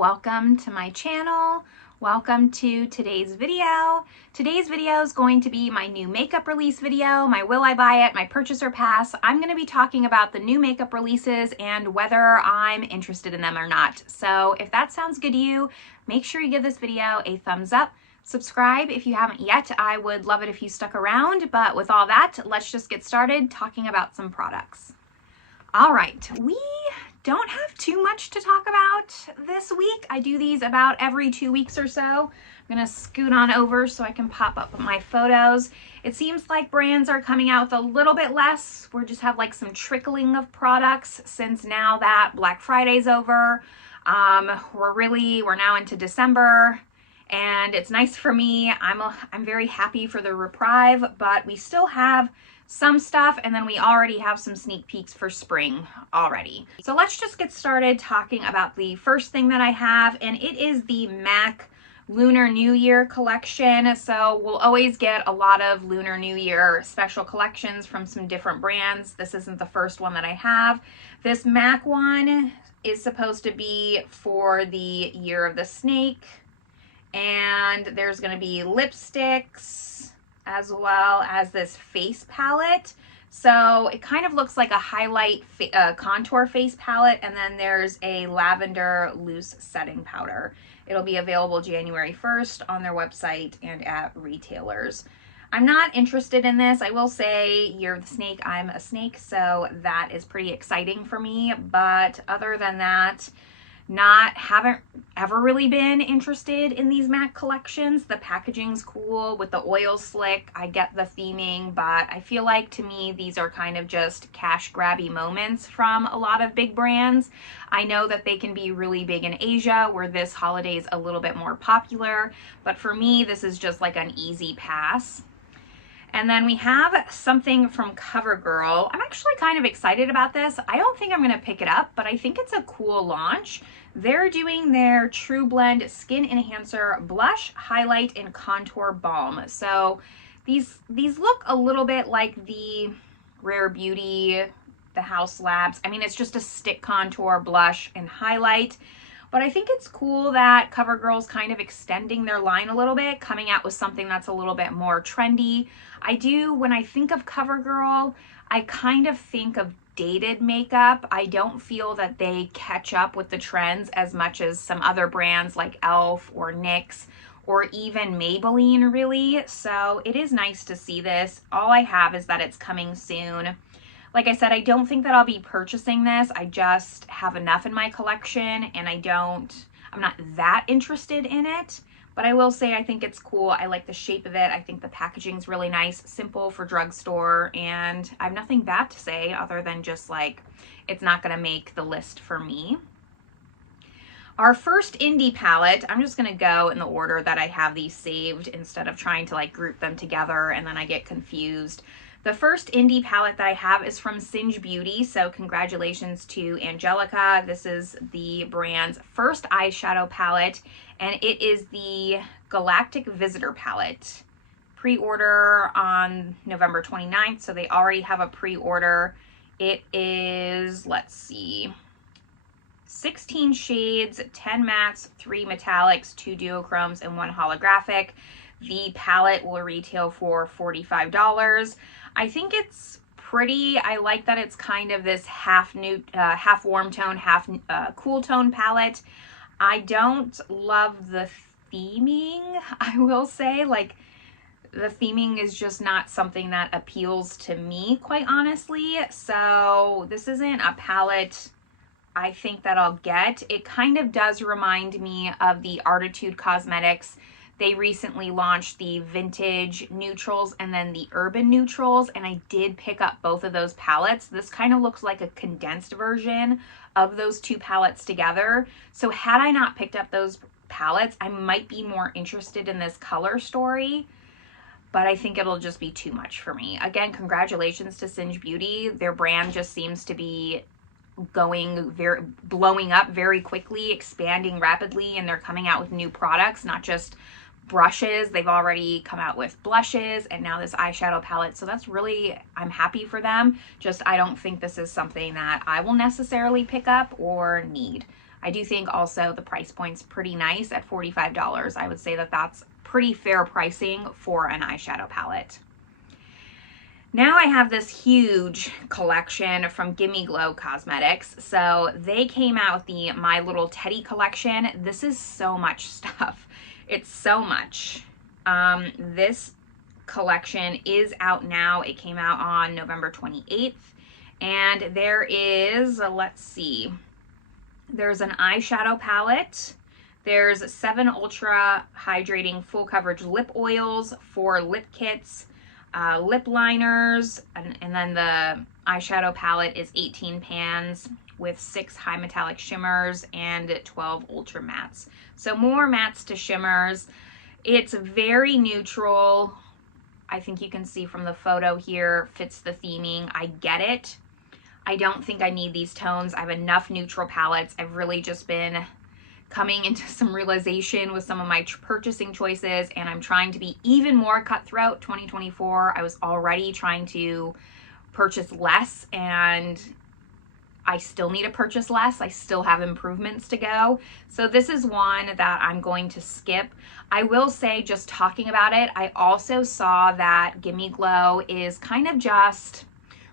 welcome to my channel. Welcome to today's video. Today's video is going to be my new makeup release video, my will I buy it, my purchaser pass. I'm going to be talking about the new makeup releases and whether I'm interested in them or not. So if that sounds good to you, make sure you give this video a thumbs up. Subscribe if you haven't yet. I would love it if you stuck around, but with all that, let's just get started talking about some products. All right, we don't have too much to talk about this week. I do these about every 2 weeks or so. I'm gonna scoot on over so I can pop up my photos. It seems like brands are coming out with a little bit less. We just have like some trickling of products since now that Black Friday's over. We're now into December. And it's nice for me. I'm very happy for the reprieve, but we still have some stuff, and then we already have some sneak peeks for spring already. So let's just get started talking about the first thing that I have, and it is the MAC Lunar New Year collection. So we'll always get a lot of Lunar New Year special collections from some different brands. This isn't the first one that I have. This MAC one is supposed to be for the Year of the Snake. And there's going to be lipsticks as well as this face palette. So it kind of looks like a highlight contour face palette, and then there's a lavender loose setting powder. It'll be available January 1st on their website and at retailers. I'm not interested in this. I will say, Year of the Snake, I'm a snake, so that is pretty exciting for me. But other than that, haven't ever really been interested in these MAC collections. The packaging's cool with the oil slick. I get the theming, but I feel like to me these are kind of just cash grabby moments from a lot of big brands. I know that they can be really big in Asia where this holiday is a little bit more popular, but for me this is just like an easy pass. And then we have something from Covergirl. I'm actually kind of excited about this. I don't think I'm going to pick it up, but I think it's a cool launch. They're doing their True Blend Skin Enhancer Blush, Highlight, and Contour Balm. So these look a little bit like the Rare Beauty, the House Labs. I mean, it's just a stick contour, blush, and highlight. But I think it's cool that CoverGirl's kind of extending their line a little bit, coming out with something that's a little bit more trendy. When I think of CoverGirl, I kind of think of dated makeup. I don't feel that they catch up with the trends as much as some other brands like e.l.f. or NYX or even Maybelline, really. So it is nice to see this. All I have is that it's coming soon. Like I said, I don't think that I'll be purchasing this. I just have enough in my collection, and I'm not that interested in it. But I will say I think it's cool. I like the shape of it. I think the packaging's really nice, simple for drugstore, and I have nothing bad to say other than just like it's not going to make the list for me. Our first indie palette, I'm just going to go in the order that I have these saved instead of trying to like group them together and then I get confused. The first indie palette that I have is from Singe Beauty, so congratulations to Angelica. This is the brand's first eyeshadow palette, and it is the Galactic Visitor palette. Pre-order on November 29th, so they already have a pre-order. It is, let's see, 16 shades, 10 mattes, 3 metallics, 2 duochromes, and 1 holographic. The palette will retail for $45. I think it's pretty. I like that it's kind of this half warm tone, half cool tone palette. I don't love the theming, I will say. Like, the theming is just not something that appeals to me, quite honestly. So this isn't a palette I think that I'll get. It kind of does remind me of the Artitude Cosmetics. They recently launched the vintage neutrals and then the urban neutrals, and I did pick up both of those palettes. This kind of looks like a condensed version of those two palettes together. So had I not picked up those palettes, I might be more interested in this color story, but I think it'll just be too much for me. Again, congratulations to Singe Beauty. Their brand just seems to be blowing up very quickly, expanding rapidly, and they're coming out with new products, not just brushes. They've already come out with blushes and now this eyeshadow palette. So that's really, I'm happy for them. Just I don't think this is something that I will necessarily pick up or need. I do think also the price point's pretty nice at $45. I would say that that's pretty fair pricing for an eyeshadow palette. Now I have this huge collection from Gimme Glow Cosmetics. So they came out with the My Little Teddy collection. This is so much stuff. It's so much. This collection is out now. It came out on November 28th. And there is, let's see, there's an eyeshadow palette. There's 7 Ultra Hydrating Full Coverage Lip Oils, 4 lip kits, lip liners, and then the eyeshadow palette is 18 pans with 6 high metallic shimmers and 12 ultra mattes. So more mattes to shimmers. It's very neutral. I think you can see from the photo here, fits the theming. I get it. I don't think I need these tones. I have enough neutral palettes. I've really just been coming into some realization with some of my purchasing choices, and I'm trying to be even more cutthroat. 2024, I was already trying to purchase less, and I still need to purchase less. I still have improvements to go. So this is one that I'm going to skip. I will say, just talking about it, I also saw that Gimme Glow is kind of just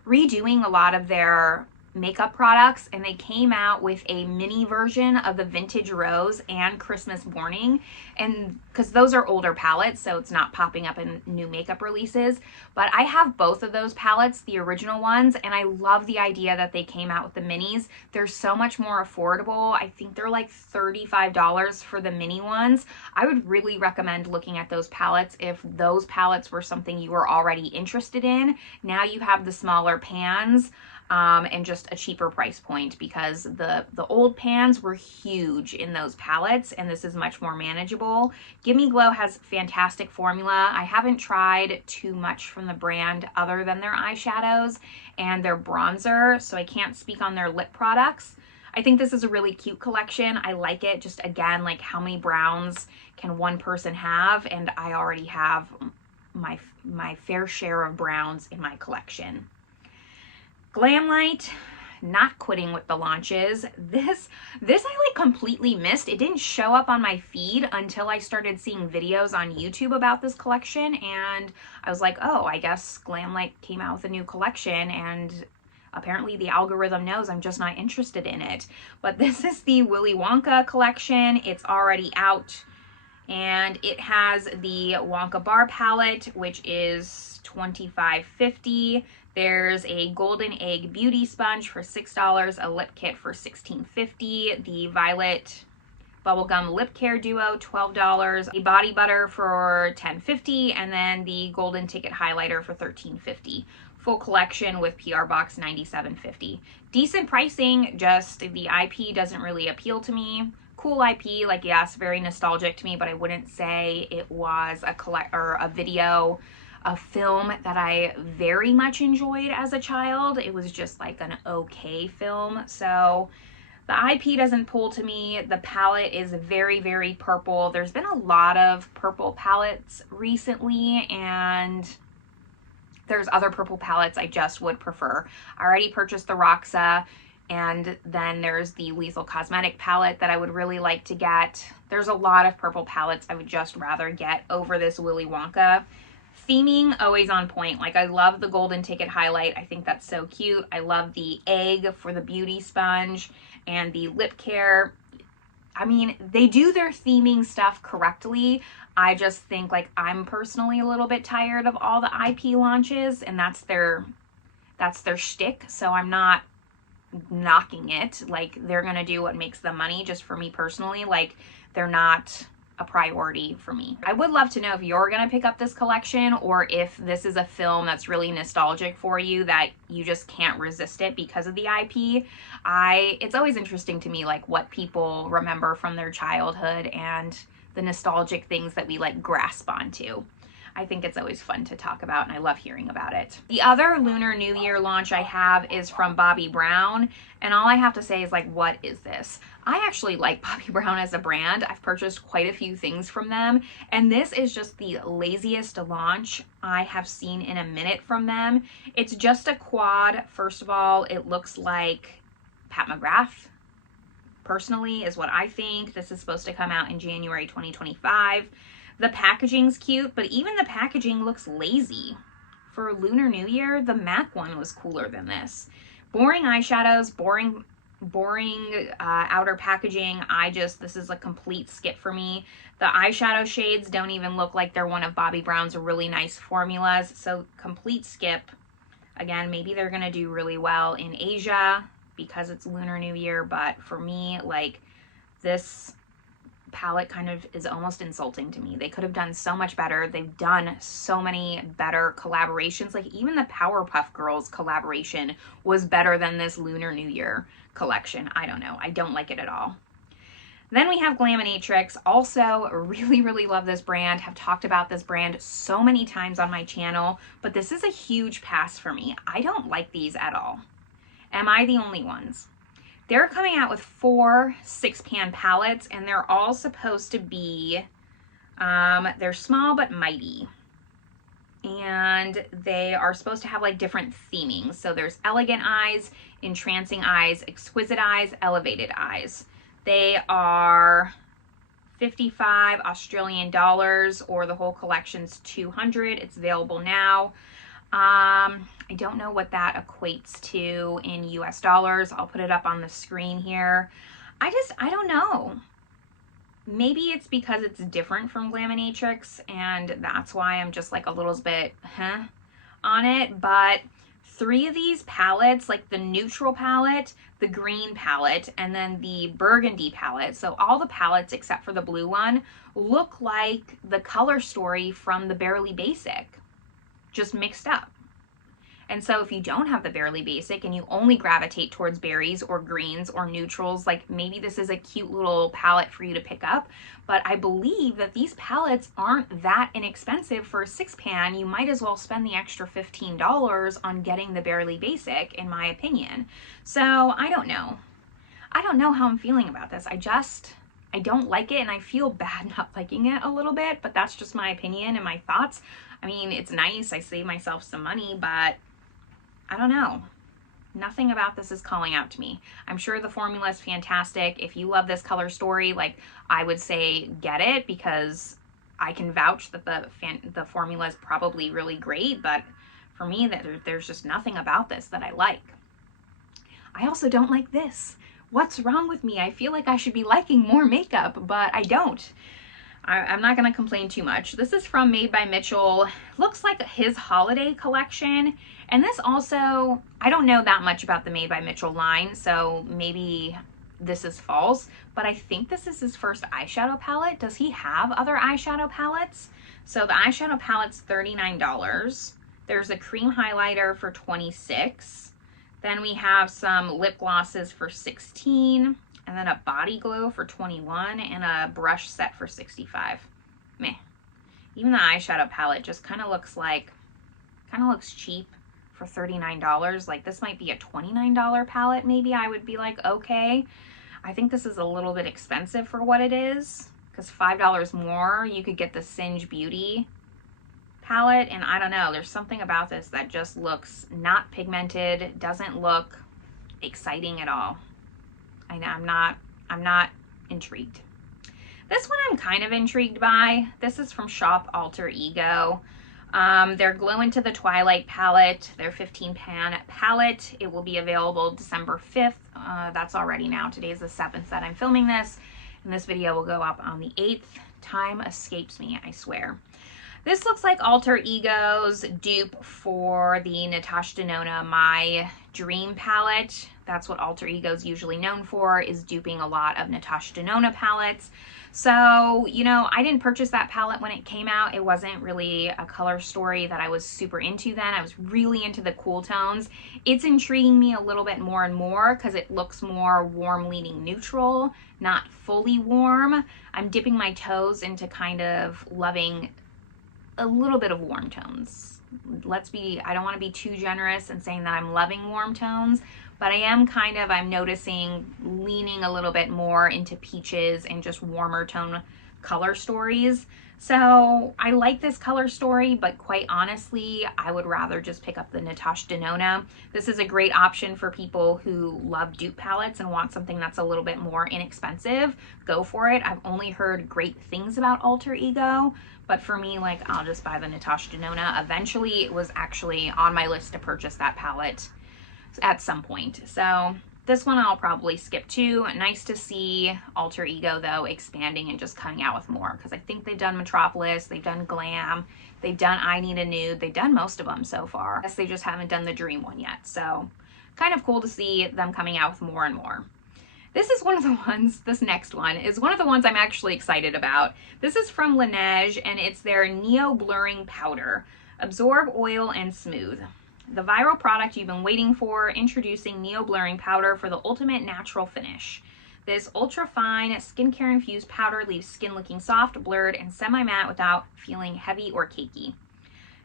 redoing a lot of their makeup products, and they came out with a mini version of the Vintage Rose and Christmas Morning, and because those are older palettes, so it's not popping up in new makeup releases, but I have both of those palettes, the original ones, and I love the idea that they came out with the minis. They're so much more affordable. I think they're like $35 for the mini ones. I would really recommend looking at those palettes if those palettes were something you were already interested in. Now you have the smaller pans, and just a cheaper price point, because the old pans were huge in those palettes, and this is much more manageable. Gimme Glow has fantastic formula. I haven't tried too much from the brand other than their eyeshadows and their bronzer, so I can't speak on their lip products. I think this is a really cute collection. I like it. Just again, like, how many browns can one person have? And I already have my fair share of browns in my collection. Glamlite, not quitting with the launches. This I like completely missed. It didn't show up on my feed until I started seeing videos on YouTube about this collection, and I was like, oh, I guess Glamlite came out with a new collection, and apparently the algorithm knows I'm just not interested in it. But this is the Willy Wonka collection. It's already out, and it has the Wonka Bar palette, which is $25.50. There's a Golden Egg Beauty Sponge for $6, a lip kit for $16.50, the Violet Bubblegum Lip Care Duo, $12, a body butter for $10.50, and then the Golden Ticket Highlighter for $13.50. Full collection with PR box, $97.50. Decent pricing, just the IP doesn't really appeal to me. Cool IP, like, yes, very nostalgic to me, but I wouldn't say it was a film that I very much enjoyed as a child. It was just like an okay film. So the IP doesn't pull to me. The palette is very, very purple. There's been a lot of purple palettes recently, and there's other purple palettes I just would prefer. I already purchased the Roxa, and then there's the Lethal Cosmetic palette that I would really like to get. There's a lot of purple palettes I would just rather get over this Willy Wonka. Theming, always on point. Like, I love the Golden Ticket Highlight. I think that's so cute. I love the egg for the beauty sponge and the lip care. I mean, they do their theming stuff correctly. I just think, like, I'm personally a little bit tired of all the IP launches, and that's their shtick. So I'm not knocking it. Like, they're gonna do what makes them money. Just for me personally, like, they're not a priority for me. I would love to know if you're gonna pick up this collection, or if this is a film that's really nostalgic for you, that you just can't resist it because of the IP. It's always interesting to me, like, what people remember from their childhood and the nostalgic things that we, like, grasp onto. I think it's always fun to talk about, and I love hearing about it. The other Lunar New Year launch I have is from Bobbi Brown, and all I have to say is, like, what is this? I actually like Bobbi Brown as a brand. I've purchased quite a few things from them, and this is just the laziest launch I have seen in a minute from them. It's just a quad. First of all, it looks like Pat McGrath, personally, is what I think. This is supposed to come out in January 2025. The packaging's cute, but even the packaging looks lazy. For Lunar New Year, the MAC one was cooler than this. Boring eyeshadows, boring outer packaging. This is a complete skip for me. The eyeshadow shades don't even look like they're one of Bobbi Brown's really nice formulas, so complete skip. Again, maybe they're gonna do really well in Asia because it's Lunar New Year, but for me, like, this palette kind of is almost insulting to me. They could have done so much better. They've done so many better collaborations. Like, even the Powerpuff Girls collaboration was better than this Lunar New Year collection. I don't know. I don't like it at all. Then we have Glaminatrix. Also, really, really love this brand. Have talked about this brand so many times on my channel, but this is a huge pass for me. I don't like these at all. Am I the only ones? They're coming out with 4 6-pan palettes, and they're all supposed to be, they're small but mighty. And they are supposed to have like different themings. So there's elegant eyes, entrancing eyes, exquisite eyes, elevated eyes. They are 55 Australian dollars, or the whole collection's 200. It's available now. I don't know what that equates to in US dollars. I'll put it up on the screen here. I don't know. Maybe it's because it's different from Glaminatrix, and that's why I'm just like a little bit on it. But 3 of these palettes, like the neutral palette, the green palette, and then the burgundy palette, so all the palettes except for the blue one, look like the color story from the Barely Basic, just mixed up. And so if you don't have the Barely Basic and you only gravitate towards berries or greens or neutrals, like, maybe this is a cute little palette for you to pick up. But I believe that these palettes aren't that inexpensive for a 6-pan. You might as well spend the extra $15 on getting the Barely Basic, in my opinion. So I don't know. I don't know how I'm feeling about this. I don't like it, and I feel bad not liking it a little bit, but that's just my opinion and my thoughts. I mean, it's nice. I save myself some money, but I don't know. Nothing about this is calling out to me. I'm sure the formula is fantastic. If you love this color story, like, I would say get it, because I can vouch that the formula is probably really great, but for me, there's just nothing about this that I like. I also don't like this. What's wrong with me? I feel like I should be liking more makeup, but I don't. I'm not going to complain too much. This is from Made by Mitchell. Looks like his holiday collection. And this also, I don't know that much about the Made by Mitchell line, so maybe this is false, but I think this is his first eyeshadow palette. Does he have other eyeshadow palettes? So the eyeshadow palette's $39. There's a cream highlighter for $26. Then we have some lip glosses for $16. And then a body glow for $21, and a brush set for $65. Meh. Even the eyeshadow palette just kind of looks cheap for $39. Like, this might be a $29 palette. Maybe I would be like, okay. I think this is a little bit expensive for what it is, because $5 more, you could get the Singe Beauty palette, and I don't know. There's something about this that just looks not pigmented, doesn't look exciting at all. I'm not intrigued. This one I'm kind of intrigued by. This is from Shop Alter Ego. Their Glow Into the Twilight palette, their 15-pan palette. It will be available December 5th. That's already now. Today's the 7th that I'm filming this, and this video will go up on the 8th. Time escapes me, I swear. This looks like Alter Ego's dupe for the Natasha Denona My Dream palette. That's what Alter Ego's usually known for, is duping a lot of Natasha Denona palettes. So, you know, I didn't purchase that palette when it came out. It wasn't really a color story that I was super into then. I was really into the cool tones. It's intriguing me a little bit more and more because it looks more warm leaning neutral, not fully warm. I'm dipping my toes into kind of loving a little bit of warm tones. I don't want to be too generous in saying that I'm loving warm tones, but I'm noticing leaning a little bit more into peaches and just warmer tone color stories. So I like this color story, but quite honestly, I would rather just pick up the Natasha Denona. This is a great option for people who love dupe palettes and want something that's a little bit more inexpensive. Go for it. I've only heard great things about Alter Ego, but for me, like, I'll just buy the Natasha Denona. Eventually, it was actually on my list to purchase that palette at some point. So this one I'll probably skip too. Nice to see Alter Ego though expanding and just coming out with more, because I think they've done Metropolis, they've done Glam, they've done I Need a Nude, they've done most of them so far. I guess they just haven't done the Dream one yet. So kind of cool to see them coming out with more and more. This is one of the ones, this next one is one of the ones I'm actually excited about. This is from Laneige and it's their Neo Blurring Powder. Absorb, oil, and smooth. The viral product you've been waiting for, introducing Neo Blurring Powder for the ultimate natural finish. This ultra-fine, skincare-infused powder leaves skin looking soft, blurred, and semi-matte without feeling heavy or cakey.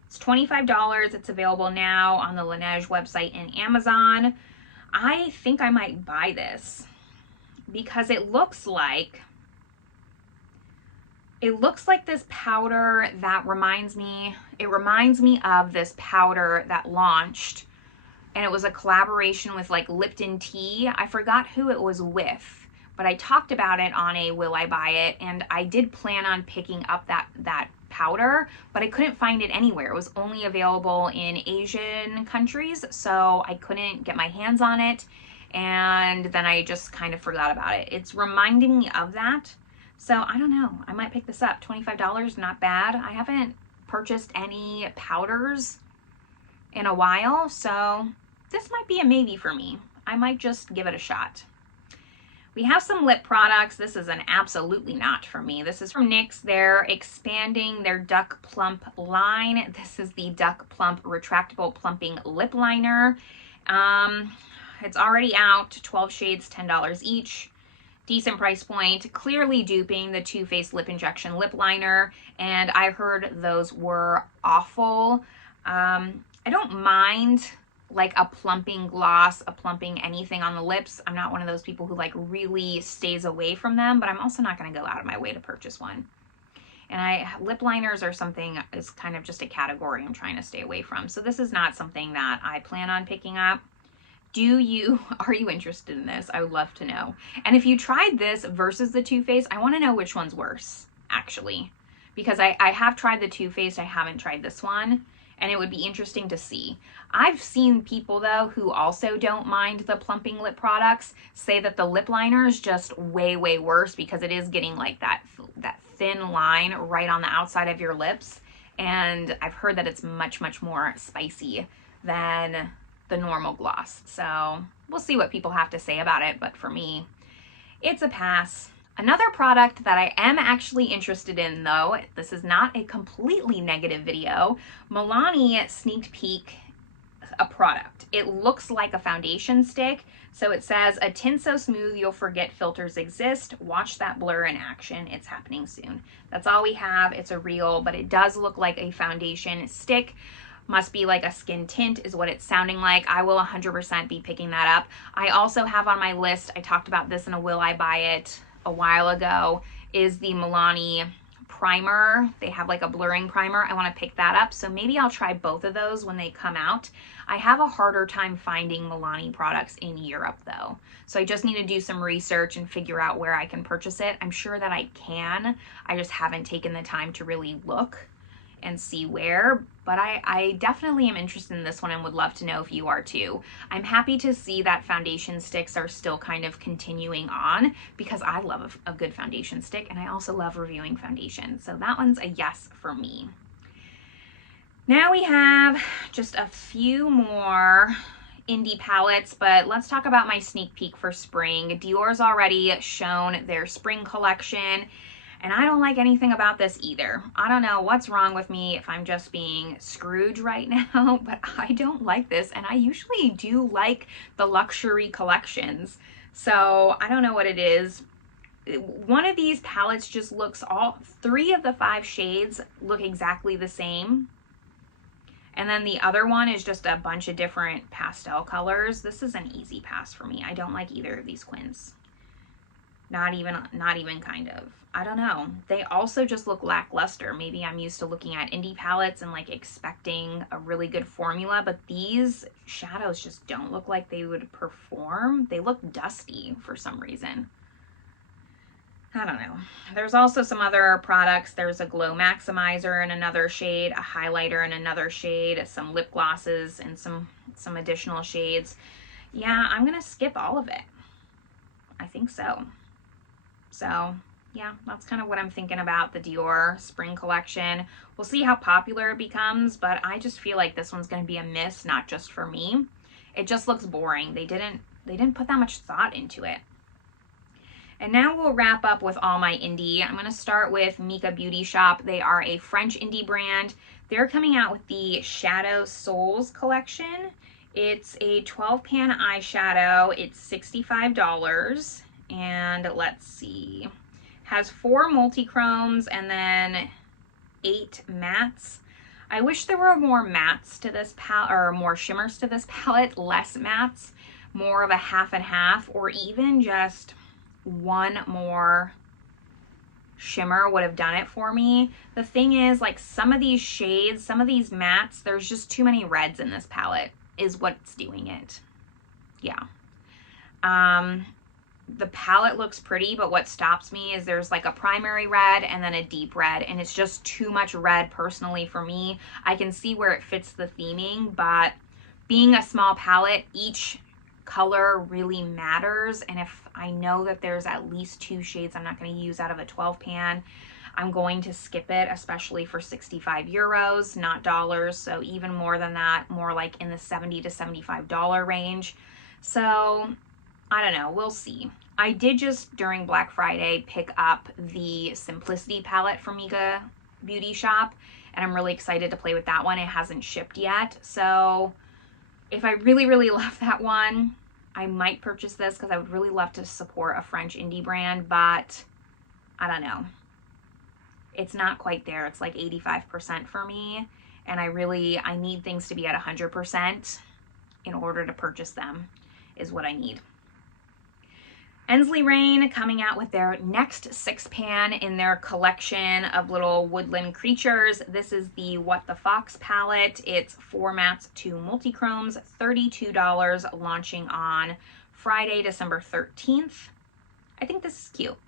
It's $25. It's available now on the Laneige website and Amazon. I think I might buy this because it looks like this powder that reminds me of this powder that launched, and it was a collaboration with like Lipton Tea. I forgot who it was with, but I talked about it on a Will I Buy It, and I did plan on picking up that powder, but I couldn't find it anywhere. It was only available in Asian countries, so I couldn't get my hands on it, and then I just kind of forgot about it. It's reminding me of that. So I don't know, I might pick this up. $25, not bad. I haven't purchased any powders in a while, so this might be a maybe for me. I might just give it a shot. We have some lip products. This is an absolutely not for me. This is from NYX. They're expanding their Duck Plump line. This is the Duck Plump Retractable Plumping Lip Liner. It's already out, 12 shades, $10 each. Decent price point, clearly duping the Too Faced Lip Injection Lip Liner, and I heard those were awful. I don't mind like a plumping gloss, a plumping anything on the lips. I'm not one of those people who like really stays away from them, but I'm also not going to go out of my way to purchase one. And lip liners are something, is kind of just a category I'm trying to stay away from. So this is not something that I plan on picking up. Are you interested in this? I would love to know. And if you tried this versus the Too Faced, I want to know which one's worse, actually. Because I have tried the Too Faced, I haven't tried this one, and it would be interesting to see. I've seen people, though, who also don't mind the plumping lip products say that the lip liner is just way, way worse because it is getting like that thin line right on the outside of your lips. And I've heard that it's much, much more spicy than the normal gloss. So we'll see what people have to say about it, but for me, it's a pass. Another product that I am actually interested in, though, this is not a completely negative video, Milani sneaked peek a product. It looks like a foundation stick. So it says, a tint so smooth you'll forget filters exist. Watch that blur in action. It's happening soon. That's all we have. It's a reel, but it does look like a foundation stick. Must be like a skin tint is what it's sounding like. I will 100% be picking that up. I also have on my list, I talked about this in a Will I Buy It a while ago, is the Milani primer. They have like a blurring primer. I want to pick that up. So maybe I'll try both of those when they come out. I have a harder time finding Milani products in Europe though. So I just need to do some research and figure out where I can purchase it. I'm sure that I can. I just haven't taken the time to really look and see where, but I definitely am interested in this one and would love to know if you are too. I'm happy to see that foundation sticks are still kind of continuing on because I love a good foundation stick and I also love reviewing foundation. So that one's a yes for me. Now we have just a few more indie palettes, but let's talk about my sneak peek for spring. Dior's already shown their spring collection, and I don't like anything about this either. I don't know what's wrong with me, if I'm just being Scrooge right now, but I don't like this, and I usually do like the luxury collections. So I don't know what it is. One of these palettes just looks, all 3 of the 5 shades look exactly the same. And then the other one is just a bunch of different pastel colors. This is an easy pass for me. I don't like either of these quins. Not even kind of. I don't know. They also just look lackluster. Maybe I'm used to looking at indie palettes and like expecting a really good formula, but these shadows just don't look like they would perform. They look dusty for some reason. I don't know. There's also some other products. There's a glow maximizer in another shade, a highlighter in another shade, some lip glosses and some additional shades. Yeah, I'm gonna skip all of it. I think so. So yeah, that's kind of what I'm thinking about the Dior spring collection. We'll see how popular it becomes, but I just feel like this one's going to be a miss, not just for me. It just looks boring. They didn't put that much thought into it. And now we'll wrap up with all my indie. I'm going to start with Micka Beauty Shop. They are a French indie brand. They're coming out with the Shadow Souls collection. It's a 12 pan eyeshadow. It's $65. And let's see, has 4 multi-chromes and then 8 mattes. I wish there were more mattes to this palette, or more shimmers to this palette, less mattes, more of a half and half, or even just one more shimmer would have done it for me. The thing is, like, some of these shades, some of these mattes, there's just too many reds in this palette is what's doing it. Yeah. The palette looks pretty, but what stops me is there's like a primary red and then a deep red, and it's just too much red personally for me. I can see where it fits the theming, but being a small palette, each color really matters, and if I know that there's at least 2 shades I'm not going to use out of a 12 pan, I'm going to skip it, especially for 65 euros, not dollars. So even more than that, more like in the $70 to $75 range. So I don't know, we'll see. I did just during Black Friday pick up the Simplicity palette from Micka Beauty Shop, and I'm really excited to play with that one. It hasn't shipped yet, so if I really love that one, I might purchase this because I would really love to support a French indie brand, but I don't know. It's not quite there. It's like 85% for me, and I need things to be at 100% in order to purchase them is what I need. Ensley Reign coming out with their next 6 pan in their collection of little woodland creatures. This is the What the Fox palette. It's 4 mattes, 2 multi-chromes, $32, launching on Friday, December 13th. I think this is cute.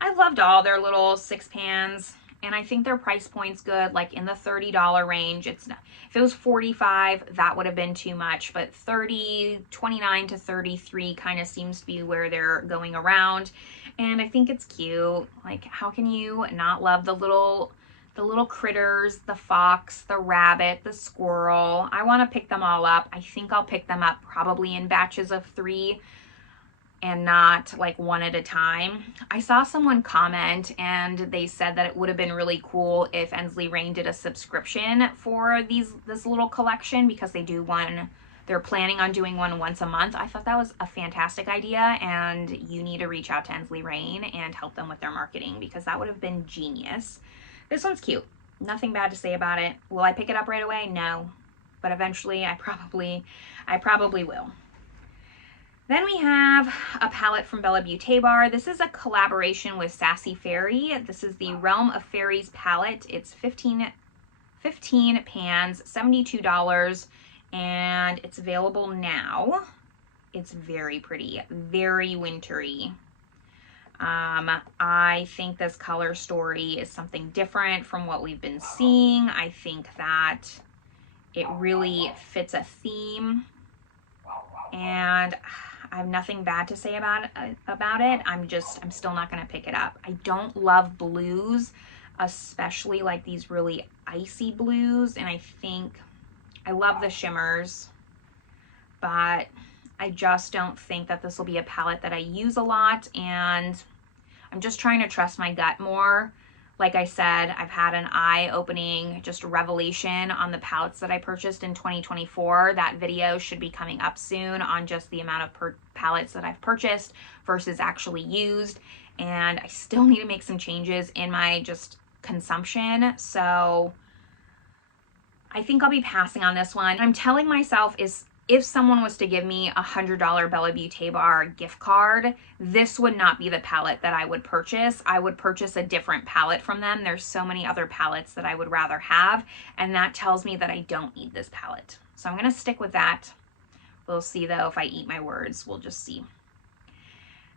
I loved all their little 6 pans, and I think their price point's good, like in the $30 range. It's not, if it was $45, that would have been too much, but $30, $29 to $33 kind of seems to be where they're going around, and I think it's cute. Like, how can you not love the little critters, the fox, the rabbit, the squirrel? I want to pick them all up. I think I'll pick them up probably in batches of 3 and not like one at a time. I saw someone comment and they said that it would have been really cool if Ensley Reign did a subscription for this little collection, because they're planning on doing one once a month. I thought that was a fantastic idea, and you need to reach out to Ensley Reign and help them with their marketing, because that would have been genius. This one's cute. Nothing bad to say about it. Will I pick it up right away? No, but eventually I probably will. Then we have a palette from Beaute Bar. This is a collaboration with Sassy Fairy. This is the Realm of Fairies palette. It's 15 pans, $72, and it's available now. It's very pretty, very wintry. I think this color story is something different from what we've been seeing. I think that it really fits a theme, and I have nothing bad to say about it. I'm still not going to pick it up. I don't love blues, especially like these really icy blues, and I love the shimmers, but I just don't think that this will be a palette that I use a lot, and I'm just trying to trust my gut more. Like I said, I've had an eye-opening just revelation on the palettes that I purchased in 2024. That video should be coming up soon on just the amount of palettes that I've purchased versus actually used. And I still need to make some changes in my just consumption. So I think I'll be passing on this one. I'm telling myself if someone was to give me $100 Bella Beaute Bar gift card, this would not be the palette that I would purchase. I would purchase a different palette from them. There's so many other palettes that I would rather have, and that tells me that I don't need this palette. So I'm gonna stick with that. We'll see though if I eat my words, we'll just see.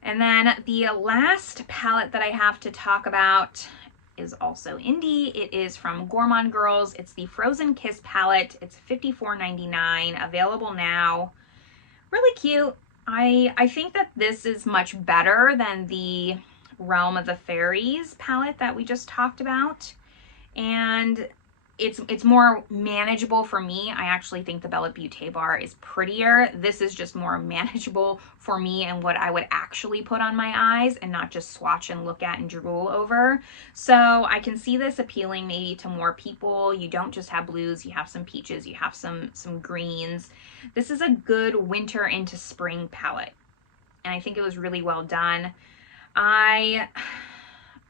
And then the last palette that I have to talk about is also indie. It is from Gourmande Girls. It's the Frozen Kiss palette. It's $54.99, available now. Really cute. I think that this is much better than the Realm of the Fairies palette that we just talked about. And it's more manageable for me. I actually think the Bella Beaute Bar is prettier. This is just more manageable for me and what I would actually put on my eyes and not just swatch and look at and drool over. So I can see this appealing maybe to more people. You don't just have blues, you have some peaches, you have some greens. This is a good winter into spring palette, and I think it was really well done. I'm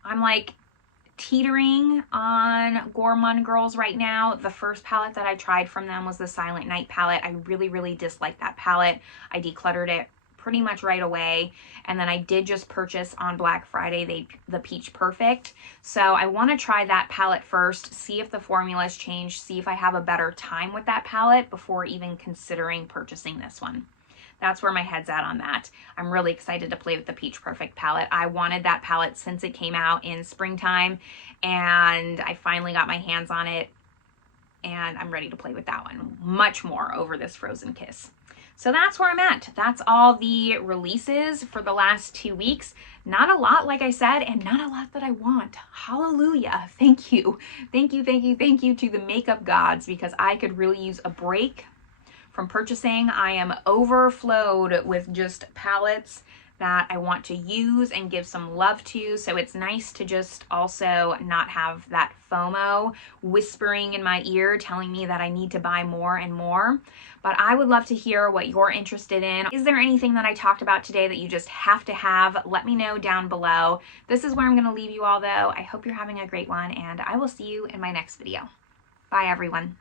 like teetering on Gourmande Girls right now. The first palette that I tried from them was the Silent Night palette. I really disliked that palette. I decluttered it pretty much right away, and then I did just purchase on Black Friday the Peach Perfect. So I want to try that palette first, see if the formula's changed, see if I have a better time with that palette before even considering purchasing this one. That's where my head's at on that. I'm really excited to play with the Peach Perfect palette. I wanted that palette since it came out in springtime, and I finally got my hands on it, and I'm ready to play with that one much more over this Frozen Kiss. So that's where I'm at. That's all the releases for the last 2 weeks. Not a lot, like I said, and not a lot that I want. Hallelujah. Thank you. Thank you to the makeup gods, because I could really use a break from purchasing. I am overflowed with just palettes that I want to use and give some love to. So it's nice to just also not have that FOMO whispering in my ear telling me that I need to buy more and more. But I would love to hear what you're interested in. Is there anything that I talked about today that you just have to have? Let me know down below. This is where I'm going to leave you all though. I hope you're having a great one, and I will see you in my next video. Bye everyone.